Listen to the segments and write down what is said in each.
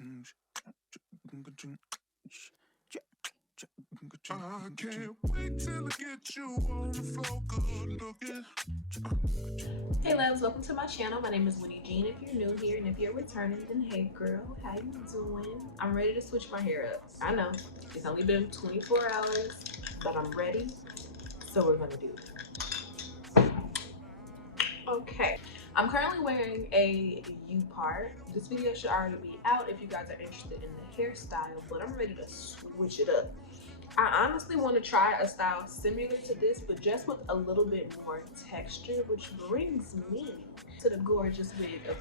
I can't wait till I get you on the floor, good looking. Hey loves, welcome to my channel. My name is Wynne if you're new here, and if you're returning, then hey girl, how you doing? I'm ready to switch my hair up. I know, it's only been 24 hours, but I'm ready, so we're gonna do it. Okay, I'm currently wearing a U part. This video should already be out if you guys are interested in the hairstyle, but I'm ready to switch it up. I honestly want to try a style similar to this, but just with a little bit more texture, which brings me to the gorgeous wig of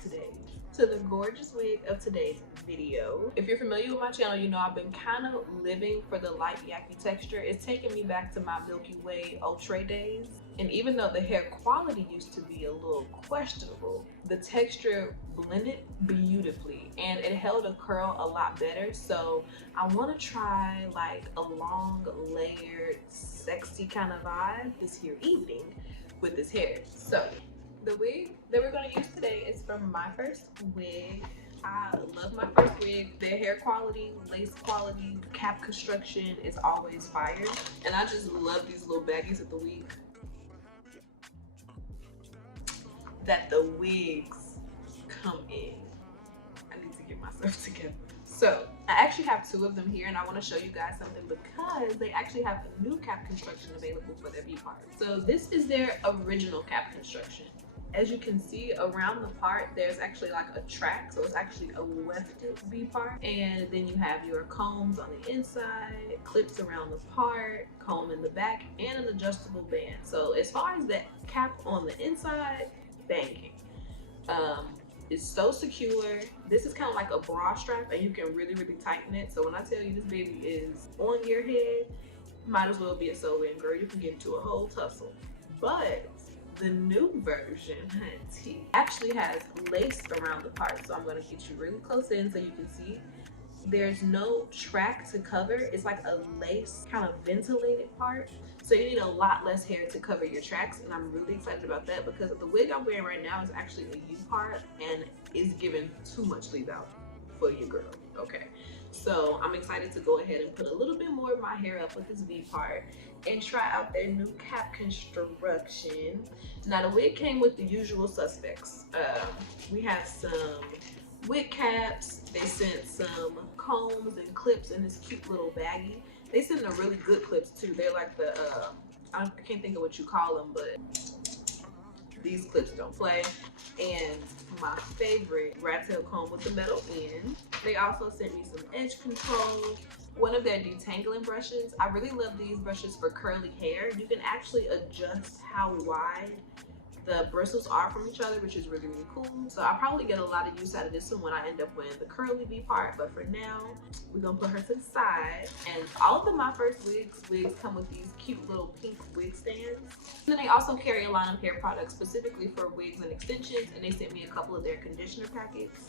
today's video. If you're familiar with my channel, you know I've been kind of living for the light Yaki texture. It's taking me back to my Milky Way Ultra days. And even though the hair quality used to be a little questionable, the texture blended beautifully and it held a curl a lot better. So I want to try like a long, layered, sexy kind of vibe this here evening with this hair. So the wig that we're going to use today is from Myfirstwig. I love Myfirstwig. Their hair quality, lace quality, cap construction is always fire. And I just love these little baggies at the wig. That the wigs come in. I need to get myself together. So I actually have two of them here, and I want to show you guys something because they actually have a new cap construction available for their V part. So this is their original cap construction. As you can see around the part, there's actually like a track, so it's actually a wefted V part, and then you have your combs on the inside, clips around the part, comb in the back, and an adjustable band. So as far as that cap on the inside, banging. It's so secure. This is kind of like a bra strap, and you can really tighten it. So when I tell you this baby is on your head, might as well be a sew-in, girl. You can get into a whole tussle. But the new version actually has lace around the part, so I'm going to get you really close in so you can see. There's no track to cover. It's like a lace kind of ventilated part, so you need a lot less hair to cover your tracks, and I'm really excited about that because the wig I'm wearing right now is actually a U part and is giving too much leave out for your girl. Okay, so I'm excited to go ahead and put a little bit more of my hair up with this V part and try out their new cap construction. Now the wig came with the usual suspects. We have some wig caps. They sent some combs and clips in this cute little baggie. They sent the really good clips too. They're like the I can't think of what you call them, but these clips don't play. And my favorite rat tail comb with the metal end. They also sent me some edge control, one of their detangling brushes. I really love these brushes for curly hair. You can actually adjust how wide the bristles are from each other, which is really cool. So I'll probably get a lot of use out of this one when I end up wearing the curly V part, but for now we're gonna put her to the side. And all of the Myfirstwigs come with these cute little pink wig stands. And then they also carry a line of hair products specifically for wigs and extensions, and they sent me a couple of their conditioner packets.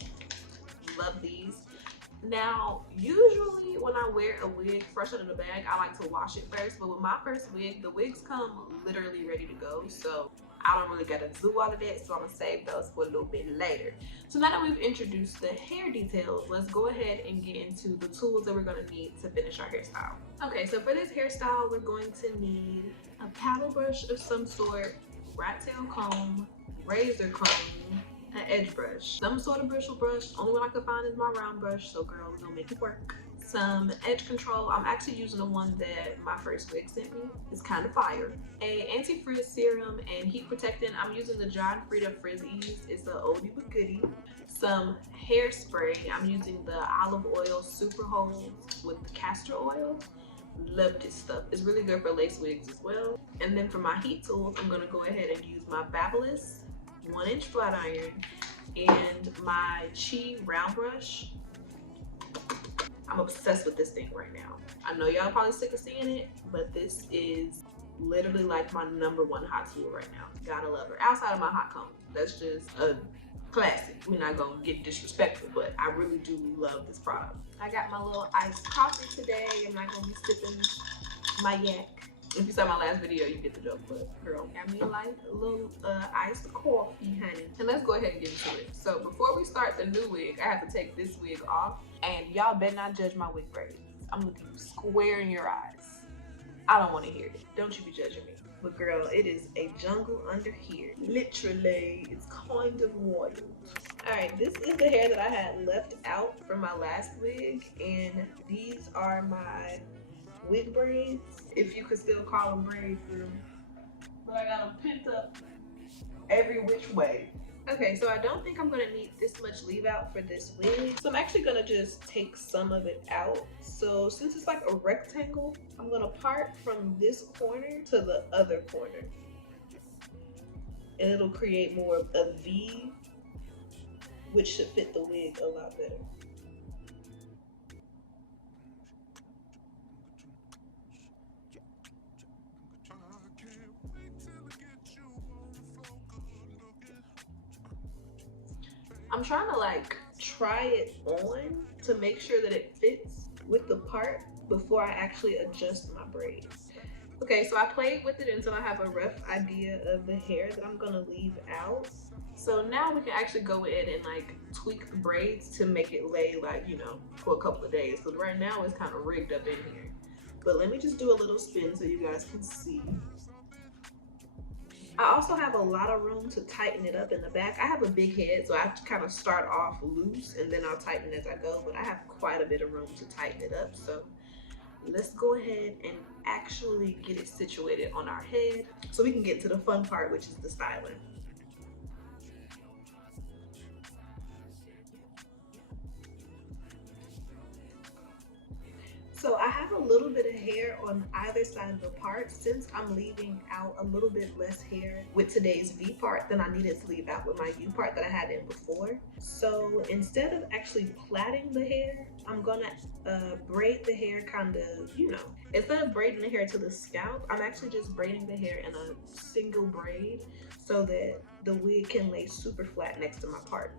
Love these. Now, usually when I wear a wig fresh out of the bag, I like to wash it first, but with Myfirstwig, the wigs come literally ready to go, so I don't really gotta do all of that, so I'm gonna save those for a little bit later. So now that we've introduced the hair details, let's go ahead and get into the tools that we're gonna need to finish our hairstyle. Okay, so for this hairstyle, we're going to need a paddle brush of some sort, rat tail comb, razor comb, an edge brush, some sort of bristle brush. Only one I could find is my round brush, so girl, we're gonna make it work. Some edge control. I'm actually using the one that Myfirstwig sent me. It's kind of fire. A anti-frizz serum and heat protectant. I'm using the John Frieda Frizz Ease. It's the oldie but goodie. Some hairspray. I'm using the olive oil super holds with the castor oil. Love this stuff. It's really good for lace wigs as well. And then for my heat tools, I'm gonna go ahead and use my Babyliss 1-inch flat iron and my Chi round brush. I'm obsessed with this thing right now. I know y'all probably sick of seeing it, but this is literally like my #1 hot tool right now. Gotta love her. Outside of my hot comb, that's just a classic. We're not gonna get disrespectful, but I really do love this product. I got my little iced coffee today. I'm not gonna be sipping my yak. If you saw my last video, you get the joke, but girl, got me like a little iced coffee, honey. And let's go ahead and get into it. So before we start the new wig, I have to take this wig off, and y'all better not judge my wig braids. I'm looking you square in your eyes. I don't want to hear it. Don't you be judging me. But girl, it is a jungle under here. Literally, it's kind of wild. Alright, this is the hair that I had left out from my last wig, and these are my wig braids, if you could still call them braids, girl. But I got them pent up every which way. Okay, so I don't think I'm gonna need this much leave out for this wig. So I'm actually gonna just take some of it out. So since it's like a rectangle, I'm gonna part from this corner to the other corner. And it'll create more of a V, which should fit the wig a lot better. I'm trying to like try it on to make sure that it fits with the part before I actually adjust my braids. Okay, so I played with it until I have a rough idea of the hair that I'm gonna leave out. So now we can actually go in and like tweak the braids to make it lay like, you know, for a couple of days. Because right now it's kind of rigged up in here. But let me just do a little spin so you guys can see. I also have a lot of room to tighten it up in the back. I have a big head, so I kind of start off loose and then I'll tighten as I go, but I have quite a bit of room to tighten it up. So let's go ahead and actually get it situated on our head so we can get to the fun part, which is the styling. So I have a little bit of hair on either side of the part since I'm leaving out a little bit less hair with today's V part than I needed to leave out with my U part that I had in before. So instead of actually plaiting the hair, I'm gonna braid the hair kind of, you know, instead of braiding the hair to the scalp, I'm actually just braiding the hair in a single braid so that the wig can lay super flat next to my part.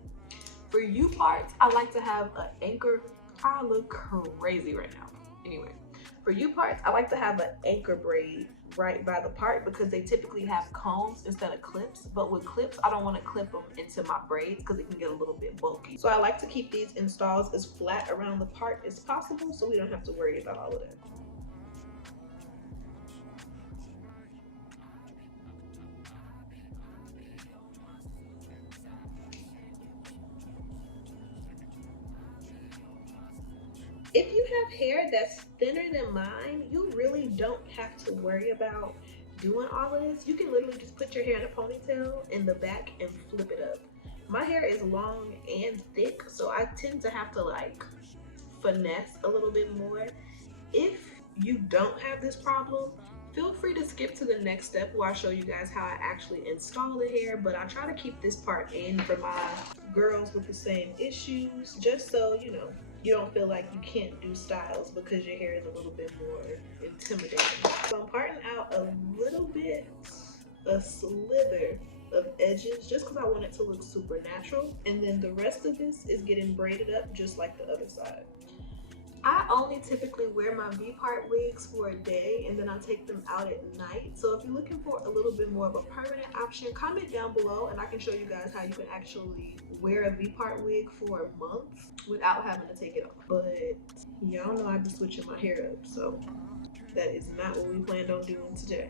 For U parts, I like to have an anchor. I look crazy right now. Anyway, for U parts, I like to have an anchor braid right by the part because they typically have combs instead of clips. But with clips, I don't want to clip them into my braids because it can get a little bit bulky. So I like to keep these installs as flat around the part as possible so we don't have to worry about all of that. If you have hair that's thinner than mine, you really don't have to worry about doing all of this. You can literally just put your hair in a ponytail in the back and flip it up. My hair is long and thick, so I tend to have to like finesse a little bit more. If you don't have this problem, feel free to skip to the next step where I show you guys how I actually install the hair, but I try to keep this part in for my girls with the same issues, just so, you know, you don't feel like you can't do styles because your hair is a little bit more intimidating. So I'm parting out a little bit, a slither of edges just because I want it to look super natural. And then the rest of this is getting braided up just like the other side. I only typically wear my V Part wigs for a day and then I take them out at night. So if you're looking for a little bit more of a permanent option, comment down below and I can show you guys how you can actually wear a V Part wig for a month without having to take it off. But y'all know I be switching my hair up, so that is not what we planned on doing today.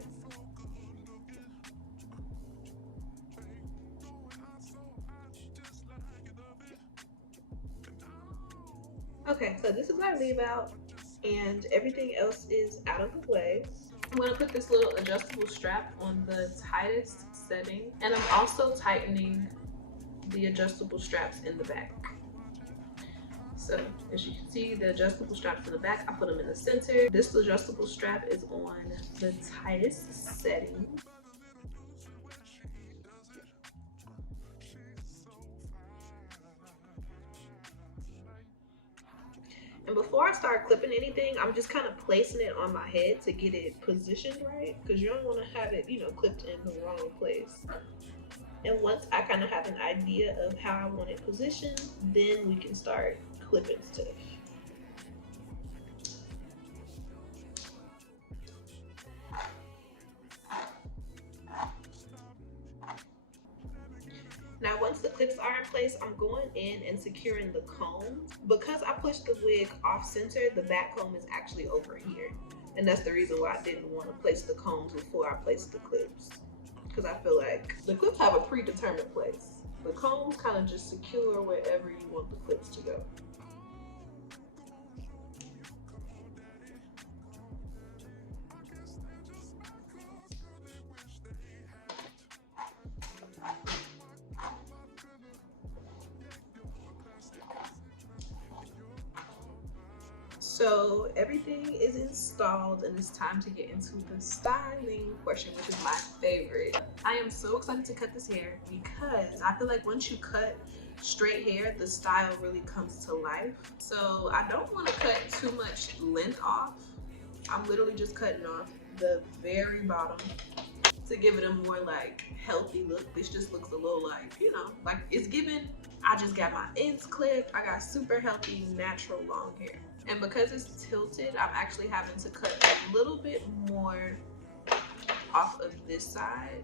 Okay, so this is our leave out and everything else is out of the way. I'm gonna put this little adjustable strap on the tightest setting, and I'm also tightening the adjustable straps in the back. So as you can see, the adjustable straps in the back, I put them in the center. This adjustable strap is on the tightest setting. And before I start clipping anything, I'm just kind of placing it on my head to get it positioned right, because you don't want to have it, you know, clipped in the wrong place. And once I kind of have an idea of how I want it positioned, then we can start clipping stuff. place, I'm going in and securing the comb. Because I pushed the wig off center, the back comb is actually over here. And that's the reason why I didn't want to place the combs before I placed the clips. Because I feel like the clips have a predetermined place. The combs kind of just secure wherever you want the clips to go. So everything is installed and it's time to get into the styling portion, which is my favorite. I am so excited to cut this hair because I feel like once you cut straight hair, the style really comes to life. So I don't want to cut too much length off. I'm literally just cutting off the very bottom to give it a more like healthy look. This just looks a little like, you know, like it's given I just got my ends clipped. I got super healthy, natural long hair. And because it's tilted, I'm actually having to cut a little bit more off of this side.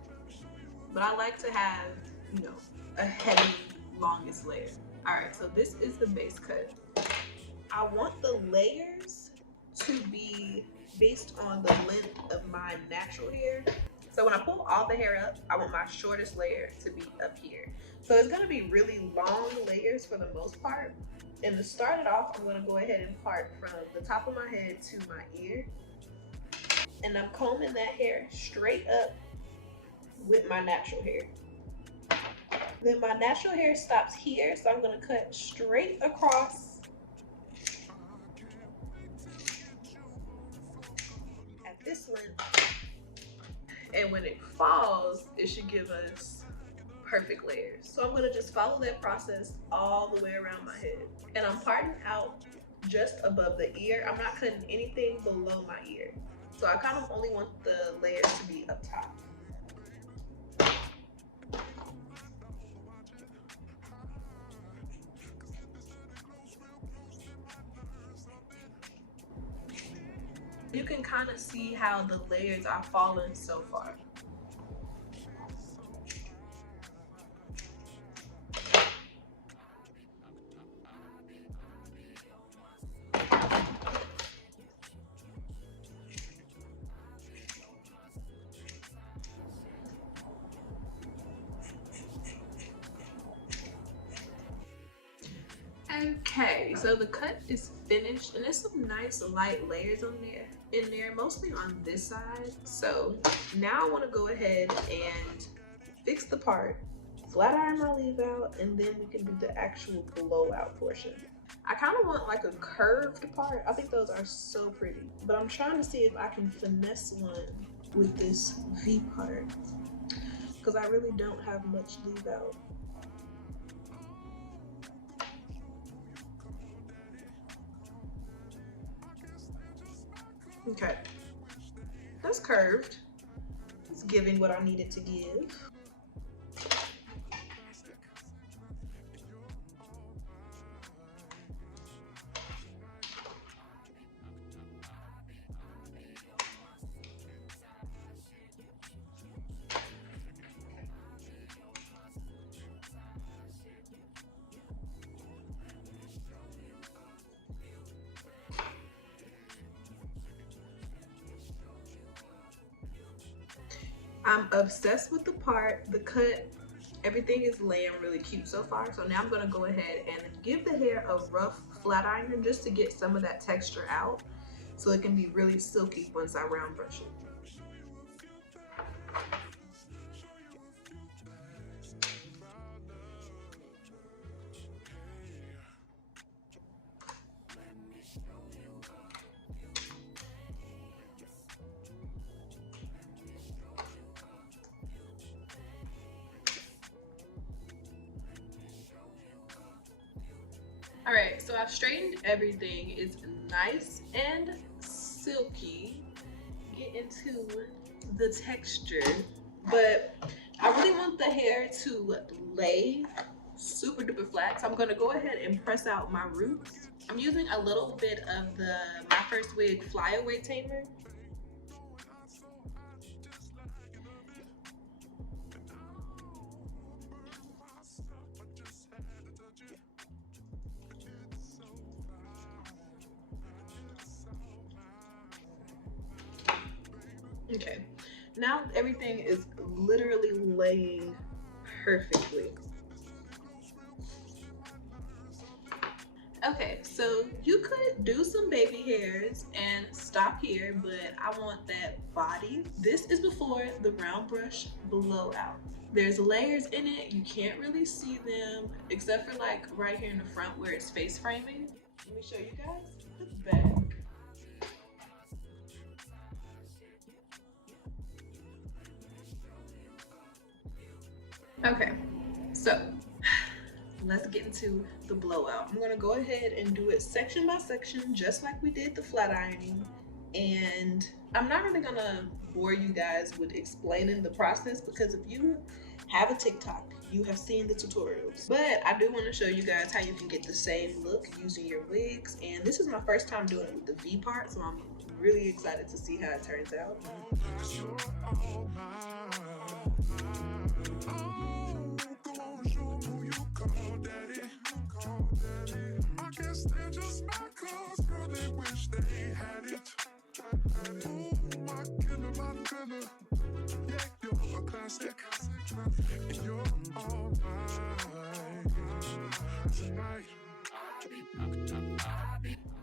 But I like to have, you know, a heavy, longest layer. All right, so this is the base cut. I want the layers to be based on the length of my natural hair. So when I pull all the hair up, I want my shortest layer to be up here. So it's gonna be really long layers for the most part. And to start it off, I'm gonna go ahead and part from the top of my head to my ear. And I'm combing that hair straight up with my natural hair. Then my natural hair stops here, so I'm gonna cut straight across at this length. And when it falls, it should give us perfect layers. So I'm gonna just follow that process all the way around my head. And I'm parting out just above the ear. I'm not cutting anything below my ear. So I kind of only want the layers to be up top. You can kind of see how the layers are falling so far. Okay, so the cut is finished and there's some nice light layers in there, mostly on this side. So now I want to go ahead and fix the part, flat iron my leave out, and then we can do the actual blowout portion. I kind of want like a curved part. I think those are so pretty, but I'm trying to see if I can finesse one with this V part because I really don't have much leave out. Okay, that's curved. It's giving what I needed to give. I'm obsessed with the part, the cut, everything is laying really cute so far. So now I'm gonna go ahead and give the hair a rough flat iron just to get some of that texture out so it can be really silky once I round brush it. All right, so I've straightened everything. It's nice and silky. Get into the texture, but I really want the hair to lay super duper flat. So I'm gonna go ahead and press out my roots. I'm using a little bit of the Myfirstwig flyaway tamer. Okay, now everything is literally laying perfectly. Okay, so you could do some baby hairs and stop here, but I want that body. This is before the round brush blowout. There's layers in it, you can't really see them except for like right here in the front where it's face framing. Let me show you guys the back. Okay, so let's get into the blowout. I'm gonna go ahead and do it section by section, just like we did the flat ironing. And I'm not really gonna bore you guys with explaining the process because if you have a TikTok, you have seen the tutorials. But I do want to show you guys how you can get the same look using your wigs. And this is my first time doing it with the V part, so I'm really excited to see how it turns out.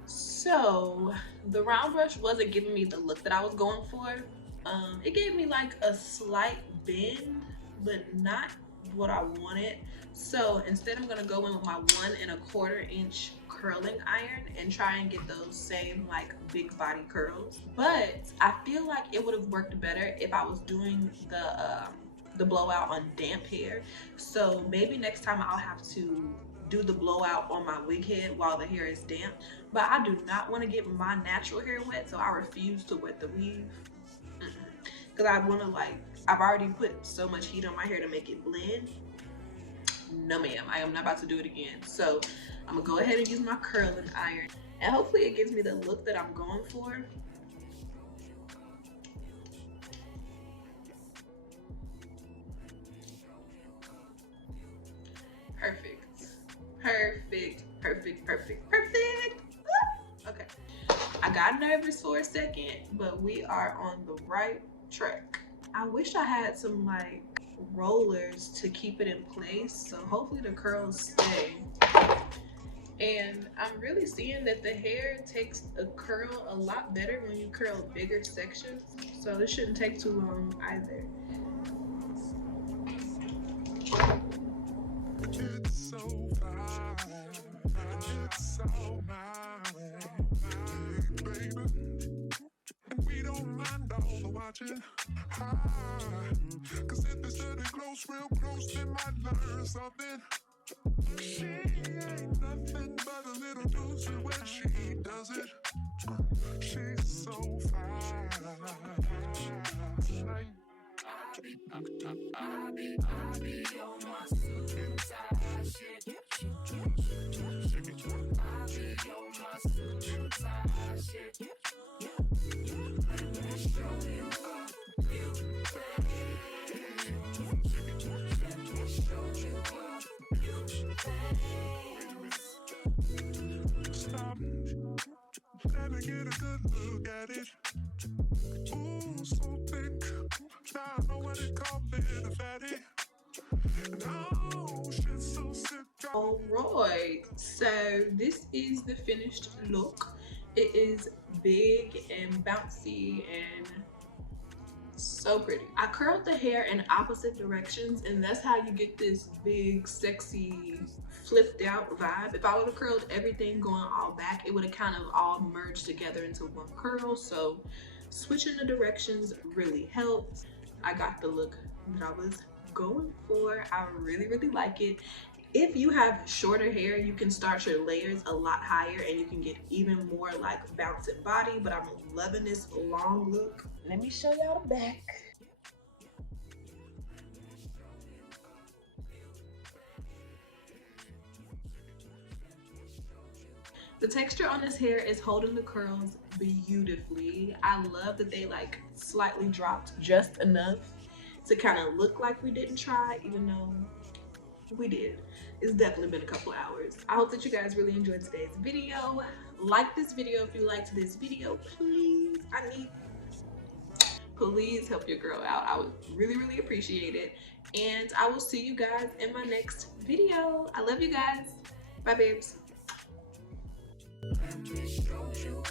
So the round brush wasn't giving me the look that I was going for. It gave me like a slight bend, but not what I wanted. So instead I'm gonna go in with my 1¼ inch curling iron and try and get those same like big body curls. But I feel like it would have worked better if I was doing the blowout on damp hair. So maybe next time I'll have to do the blowout on my wig head while the hair is damp. But I do not want to get my natural hair wet, so I refuse to wet the weave. Because I want to like, I've already put so much heat on my hair to make it blend. No ma'am, I am not about to do it again. So I'm gonna go ahead and use my curling iron. And hopefully it gives me the look that I'm going for. Perfect. Perfect, perfect, perfect, perfect. Okay. I got nervous for a second, but we are on the right track. I wish I had some like rollers to keep it in place, so hopefully the curls stay. And I'm really seeing that the hair takes a curl a lot better when you curl bigger sections, so this shouldn't take too long either. It's so fine, it's so mine, baby. And we don't mind all the watching. Cause if it's study close, real close, they might learn something. She ain't nothing but a little doozy when she does it. She's so fine. I be on my suicide shit. I be on my suicide shit. Let me show you what you think. Let me show you what you think. Stop. Let me get a good look at it. Ooh, so thick. Now I know what it called it, a fatty. No, shit's so sick. Alright, so this is the finished look. It is big and bouncy and so pretty. I curled the hair in opposite directions, and that's how you get this big, sexy, flipped out vibe. If I would have curled everything going all back, it would have kind of all merged together into one curl. So switching the directions really helped. I got the look that I was going for. I really, really like it. If you have shorter hair, you can start your layers a lot higher and you can get even more like bouncing body, but I'm loving this long look. Let me show y'all the back. The texture on this hair is holding the curls beautifully. I love that they like slightly dropped just enough to kind of look like we didn't try, even though we did. It's definitely been a couple hours. I hope that you guys really enjoyed today's video. Like this video if you liked this video, please. please help your girl out. I would really, really appreciate it. And I will see you guys in my next video. I love you guys. Bye, babes. Let me show you